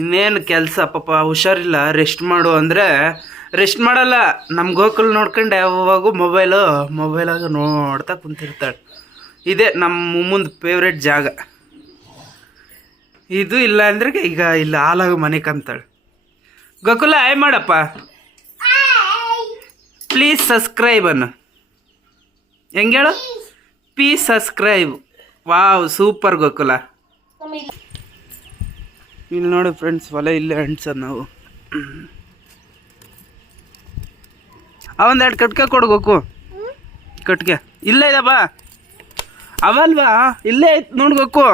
ಇನ್ನೇನು ಕೆಲಸ, ಪಾಪ ಹುಷಾರಿಲ್ಲ ರೆಸ್ಟ್ ಮಾಡು ಅಂದರೆ ರೆಸ್ಟ್ ಮಾಡಲ್ಲ. ನಮ್ಮ ಗೋಕುಲ್ ನೋಡ್ಕೊಂಡು ಯಾವಾಗೂ ಮೊಬೈಲು ಮೊಬೈಲಾಗ ನೋಡ್ತಾ ಕುಂತಿರ್ತಾಳೆ. ಇದೇ ನಮ್ಮ ಮುಂದೆ ಫೇವ್ರೆಟ್ ಜಾಗ. ಇದು ಇಲ್ಲ ಅಂದ್ರೆ ಈಗ ಇಲ್ಲ, ಹಾಲಾಗ ಮನೆ ಕಂತಾಳೆ. ಗೋಕುಲ ಆಯ್ ಮಾಡಪ್ಪ. ಪ್ಲೀಸ್ ಸಬ್ಸ್ಕ್ರೈಬ್ ಅನ್ನು. ಹೆಂಗೇಳು ಹೇಳು? P subscribe wow super Gokula. ಇಲ್ಲಿ ನೋಡಿ ಫ್ರೆಂಡ್ಸ್ ಹೊಲ ಇಲ್ಲೇ ಅಂಟ್ಸೋದು ನಾವು. ಆ, ಒಂದೆರಡು ಕಟ್ಕೆ ಕೊಡ್ಬೇಕು ಕಟ್ಕೆ ಇಲ್ಲೇ ಇದೆ ಬಾ ಅವಲ್ವಾ? ಇಲ್ಲೇ ಐತ್ ನೋಡ್ಬೇಕು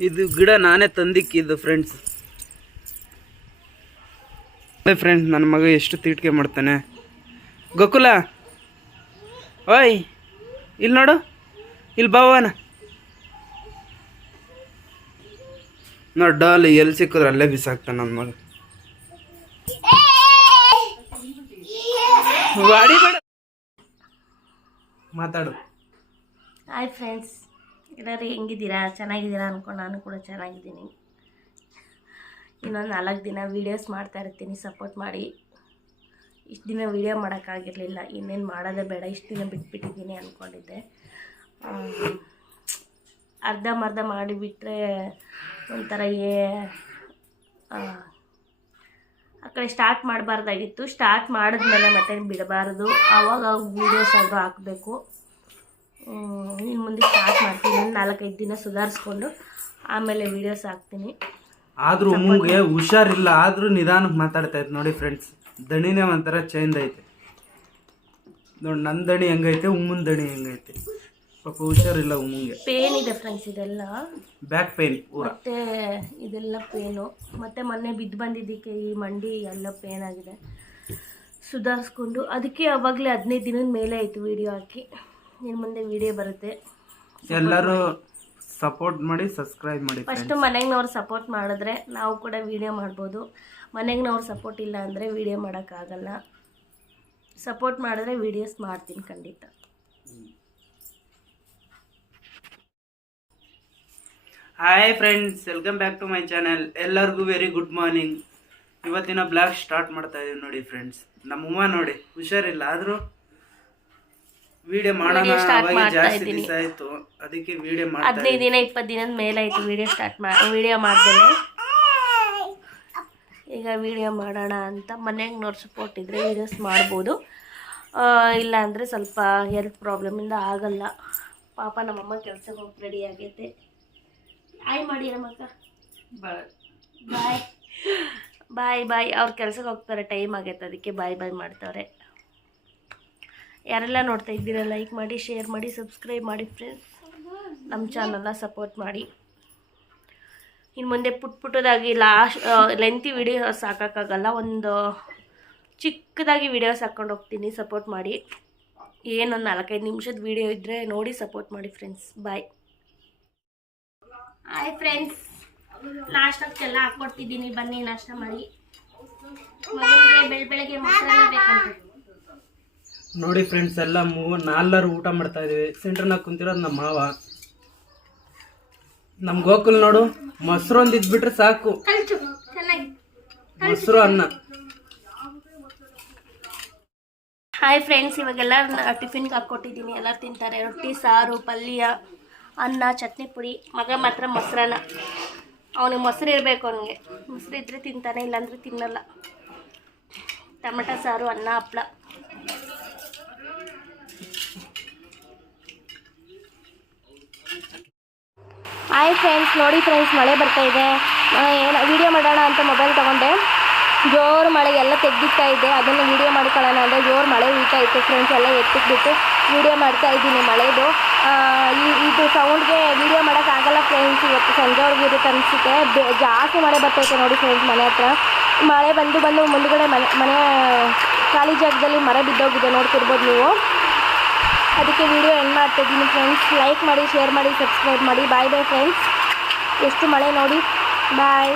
ಇದು ಗಿಡ ನಾನೇ ತಂದಿಕ್ಕಿದ್ದು ಫ್ರೆಂಡ್ಸ್ ಫ್ರೆಂಡ್ಸ್ ನನ್ನ ಮಗ ಎಷ್ಟು ತೀಟಿಕೆ ಮಾಡ್ತಾನೆ. ಗೋಕುಲ. ಓಯ್ ಇಲ್ಲಿ ನೋಡು. ಇಲ್ಲಿ ಬಾವನ ನೋಡಿ ಡಾಲ್ ಎಲ್ಲಿ ಸಿಕ್ಕಿದ್ರೆ ಅಲ್ಲೇ ಬಿಸಾಕ್ತಾನೆ ನನ್ನ ಮಗ. ಮಾತಾಡು. ಹಾಯ್ ಫ್ರೆಂಡ್ಸ್ ಎಲ್ಲರೂ ಹೆಂಗಿದ್ದೀರಾ? ಚೆನ್ನಾಗಿದ್ದೀರಾ ಅಂದ್ಕೊಂಡು ನಾನು ಕೂಡ ಚೆನ್ನಾಗಿದ್ದೀನಿ. ಇನ್ನೊಂದು ನಾಲ್ಕು ದಿನ ವೀಡಿಯೋಸ್ ಮಾಡ್ತಾ ಇರ್ತೀನಿ. ಸಪೋರ್ಟ್ ಮಾಡಿ. ಇಷ್ಟು ದಿನ ವೀಡಿಯೋ ಮಾಡೋಕ್ಕಾಗಿರಲಿಲ್ಲ ಇನ್ನೇನು ಮಾಡೋದೇ ಬೇಡ. ಇಷ್ಟು ದಿನ ಬಿಟ್ಬಿಟ್ಟಿದ್ದೀನಿ ಅಂದ್ಕೊಂಡಿದ್ದೆ ಅರ್ಧಂಬರ್ಧ ಮಾಡಿಬಿಟ್ರೆ ಒಂಥರ ಏ ಆ, ಕಡೆ ಸ್ಟಾರ್ಟ್ ಮಾಡಬಾರ್ದಾಗಿತ್ತು. ಸ್ಟಾರ್ಟ್ ಮಾಡಿದ್ಮೇಲೆ ಮತ್ತೆ ಬಿಡಬಾರ್ದು. ಆವಾಗ ವೀಡಿಯೋಸ್ ಆದರೂ ಹಾಕಬೇಕು. ಇನ್ನು ಮುಂದೆ ಸ್ಟಾರ್ಟ್ ಮಾಡ್ತೀನಿ. ನಾಲ್ಕೈದು ದಿನ ಸುಧಾರಿಸ್ಕೊಂಡು ಆಮೇಲೆ ವೀಡಿಯೋಸ್ ಹಾಕ್ತೀನಿ. ಆದರೂ ಅಮ್ಮಂಗೆ ಹುಷಾರಿಲ್ಲ. ಆದರೂ ನಿಧಾನಕ್ಕೆ ಮಾತಾಡ್ತಾ ಇತ್ತು ನೋಡಿ ಫ್ರೆಂಡ್ಸ್ ದಣಿನೇ ಒಂಥರ ಚೇಂಜ್ ಐತೆ. ನೋಡಿ ನನ್ನ ದಣಿ ಹೆಂಗೈತೆ ಉಮ್ಮನ ದಣಿ ಹೆಂಗೈತೆ. ಪಾಪ ಹುಷಾರಿಲ್ಲ ಉಮ್ಮಂಗೆ. ಪೇನ್ ಇದೆ ಫ್ರೆಂಡ್ಸ್ ಇದೆಲ್ಲ. ಬ್ಯಾಕ್ ಪೇನ್ ಪೂರ ಮತ್ತು ಇದೆಲ್ಲ ಪೇನು ಮತ್ತೆ ಮೊನ್ನೆ ಬಿದ್ದು ಬಂದಿದ್ದಕ್ಕೆ ಈ ಮಂಡಿ ಎಲ್ಲ ಪೇನ್ ಆಗಿದೆ. ಸುಧಾರಿಸ್ಕೊಂಡು ಅದಕ್ಕೆ ಅವಾಗಲೇ ಹದಿನೈದು ದಿನದ ಮೇಲೆ ಆಯಿತು ವಿಡಿಯೋ ಹಾಕಿ. ಇನ್ನು ಮುಂದೆ ವಿಡಿಯೋ ಬರುತ್ತೆ. ಎಲ್ಲರೂ ಸಪೋರ್ಟ್ ಮಾಡಿ ಸಬ್ಸ್ಕ್ರೈಬ್ ಮಾಡಿ ಫಸ್ಟು ಮನೆಗ್ನವ್ರು ಸಪೋರ್ಟ್ ಮಾಡಿದ್ರೆ ನಾವು ಕೂಡ ವಿಡಿಯೋ ಮಾಡ್ಬೋದು. ಮನೆಗ್ನವ್ರು ಸಪೋರ್ಟ್ ಇಲ್ಲ ಅಂದರೆ ವಿಡಿಯೋ ಮಾಡೋಕ್ಕಾಗಲ್ಲ. ಸಪೋರ್ಟ್ ಮಾಡಿದ್ರೆ ವೀಡಿಯೋಸ್ ಮಾಡ್ತೀನಿ ಖಂಡಿತ. Hi friends welcome back to my channel ಎಲ್ಲರಿಗೂ ವೆರಿ ಗುಡ್ ಮಾರ್ನಿಂಗ್ ಇವತ್ತಿನ ಬ್ಲಾಗ್ ಸ್ಟಾರ್ಟ್ ಮಾಡ್ತಾ ಇದೀವಿ ನೋಡಿ ಫ್ರೆಂಡ್ಸ್ ನಮ್ಮ ಉಮ್ಮ ನೋಡಿ ಹುಷಾರಿಲ್ಲ ಆದರೂ ವಿಡಿಯೋ ಮಾಡೋಣ ಅವಾಗ ಜಾಸ್ತಿ. ದಿವಸ ಆಯ್ತು. ಅದಕ್ಕೆ ವಿಡಿಯೋ ಮಾಡ್ತಾ ಹದಿನೈದು ದಿನ ಇಪ್ಪತ್ತು ದಿನದ ಮೇಲೆ ಆಯಿತು ವಿಡಿಯೋ ಸ್ಟಾರ್ಟ್ ಮಾಡಿ ವೀಡಿಯೋ ಮಾಡ್ದೇನೆ. ಈಗ ವಿಡಿಯೋ ಮಾಡೋಣ ಅಂತ ಮನೆಯಾಗ್ನವ್ರು ಸಪೋರ್ಟ್ ಇದ್ದರೆ ವೀಡಿಯೋಸ್ ಮಾಡ್ಬೋದು. ಇಲ್ಲಾಂದರೆ ಇಲ್ಲ ಅಂದರೆ ಸ್ವಲ್ಪ ಹೆಲ್ತ್ ಪ್ರಾಬ್ಲಮಿಂದ ಆಗಲ್ಲ. ಪಾಪ ನಮ್ಮಮ್ಮ ಕೆಲ್ಸಕ್ಕೆ ಹೋಗಿ ರೆಡಿ ಆಗೈತೆ. ಆಯ್ ಮಾಡಿ ನಮ್ಮಕ್ಕ ಬಾಯ್ ಬಾಯ್ ಬಾಯ್ ಅವ್ರ ಕೆಲ್ಸಕ್ಕೆ ಹೋಗ್ತಾರೆ ಟೈಮ್ ಆಗೈತೆ ಅದಕ್ಕೆ ಬಾಯ್ ಬಾಯ್ ಮಾಡ್ತಾರೆ. ಯಾರೆಲ್ಲ ನೋಡ್ತಾ ಇದ್ದೀರಾ ಲೈಕ್ ಮಾಡಿ ಶೇರ್ ಮಾಡಿ ಸಬ್ಸ್ಕ್ರೈಬ್ ಮಾಡಿ ಫ್ರೆಂಡ್ಸ್ ನಮ್ಮ ಚಾನಲ್ನ ಸಪೋರ್ಟ್ ಮಾಡಿ. ಇನ್ನು ಮುಂದೆ ಪುಟ್ ಪುಟ್ಟದಾಗಿ ಲಾಸ್ಟ್ ಲೆಂತಿ ವಿಡಿಯೋಸ್ ಹಾಕೋಕ್ಕಾಗಲ್ಲ ಒಂದು ಚಿಕ್ಕದಾಗಿ ವಿಡಿಯೋಸ್ ಹಾಕ್ಕೊಂಡು ಹೋಗ್ತೀನಿ ಸಪೋರ್ಟ್ ಮಾಡಿ. ಏನೊಂದು ನಾಲ್ಕೈದು ನಿಮಿಷದ ವಿಡಿಯೋ ಇದ್ದರೆ ನೋಡಿ ಸಪೋರ್ಟ್ ಮಾಡಿ ಫ್ರೆಂಡ್ಸ್ ಬಾಯ್ ಹಾಯ್ ಫ್ರೆಂಡ್ಸ್ ನಾಷ್ಟಕ್ಕೆಲ್ಲ ಹಾಕ್ಕೊಡ್ತಿದ್ದೀನಿ ಬನ್ನಿ ನಾಷ್ಟ ಮಾಡಿ. ಮಗನಿಗೆ ಬೆಳ ಬೆಳಗ್ಗೆ ಮೊಸರನ್ನ ಬೇಕಂತ ನೋಡಿ ಫ್ರೆಂಡ್ಸ್ ಎಲ್ಲ ನಾಲ್ಲರು ನಾಲ್ವರು ಊಟ ಮಾಡ್ತಾ ಇದೀವಿ ಸೆಂಟ್ರ್ನಾಗ ಕುಂತಿರೋದು ನಮ್ಮ ಮಾವ. ನಮ್ ಗೋಕುಲ್ ನೋಡು ಮೊಸರು ಒಂದ್ ಇದ್ಬಿಟ್ರೆ ಸಾಕು. ಕಲ್ಚು ಚೆನ್ನಾಗಿ. ಮೊಸರು ಅನ್ನ. ಹಾಯ್ ಫ್ರೆಂಡ್ಸ್ ಇವಾಗೆಲ್ಲ ಟಿಫಿನ್ಗೆ ಹಾಕ್ಕೊಟ್ಟಿದ್ದೀನಿ ಎಲ್ಲರೂ ತಿಂತಾರೆ. ರೊಟ್ಟಿ ಸಾರು ಪಲ್ಯ. ಅನ್ನ, ಚಟ್ನಿ ಪುಡಿ, ಮಗ ಮಾತ್ರ ಮೊಸರನ್ನ. ಅವನಿಗೆ ಮೊಸರು ಇರಬೇಕು ಅವನಿಗೆ. ಮೊಸರು ಇದ್ದರೆ ತಿಂತಾನೆ, ಇಲ್ಲಾಂದರೆ ತಿನ್ನಲ್ಲ. ಟೊಮೆಟೊ ಸಾರು, ಅನ್ನ ಹಪ್ಪಳ ಹಾಯ್ ಫ್ರೆಂಡ್ಸ್ ನೋಡಿ ಫ್ರೆಂಡ್ಸ್ ಮಳೆ ಬರ್ತಾ ಇದೆ. ಏನು ವಿಡಿಯೋ ಮಾಡೋಣ ಅಂತ ಮೊಬೈಲ್ ತೊಗೊಂಡೆ. ಜೋರು ಮಳೆ ಎಲ್ಲ ತೆಗ್ದಿಕ್ತಾ ಇದೆ. ಅದನ್ನು ವೀಡಿಯೋ ಮಾಡ್ಕೊಳ್ಳೋಣ ಅಂದರೆ ಜೋರು ಮಳೆ ಉಳಿತಾ ಇತ್ತು ಫ್ರೆಂಡ್ಸ್ ಎಲ್ಲ ಎತ್ತಿಕ್ಬಿಟ್ಟು ವೀಡಿಯೋ ಮಾಡ್ತಾ ಇದ್ದೀನಿ ಮಳೆದು. ಈ, ಇದು ಸೌಂಡ್ಗೆ ವೀಡಿಯೋ ಮಾಡೋಕ್ಕಾಗಲ್ಲ ಫ್ರೆಂಡ್ಸ್ ಇವತ್ತು. ಸಂಜೆವರೆಗೂ ಇರುತ್ತೆ ಅನಿಸುತ್ತೆ. ಜಾಸ್ತಿ ಮಳೆ ಬರ್ತೈತೆ ನೋಡಿ ಫ್ರೆಂಡ್ಸ್ ಮನೆ ಹತ್ರ. ಮಳೆ ಬಂದು ಬಂದು ಮುಂದುಗಡೆ ಮನೆ ಮನೆ, ಖಾಲಿ ಜಾಗದಲ್ಲಿ ಮರ ಬಿದ್ದೋಗಿದೆ ನೋಡ್ತಿರ್ಬೋದು ನೀವು. ಅದಕ್ಕೆ ವಿಡಿಯೋ ಎಂಡ್ ಮಾಡ್ತಾಯಿದ್ದೀನಿ ಫ್ರೆಂಡ್ಸ್ ಲೈಕ್ ಮಾಡಿ ಶೇರ್ ಮಾಡಿ ಸಬ್ಸ್ಕ್ರೈಬ್ ಮಾಡಿ. ಬಾಯ್ ಬಾಯ್ ಫ್ರೆಂಡ್ಸ್ ಎಷ್ಟು ಮಳೆ ನೋಡಿ. ಬಾಯ್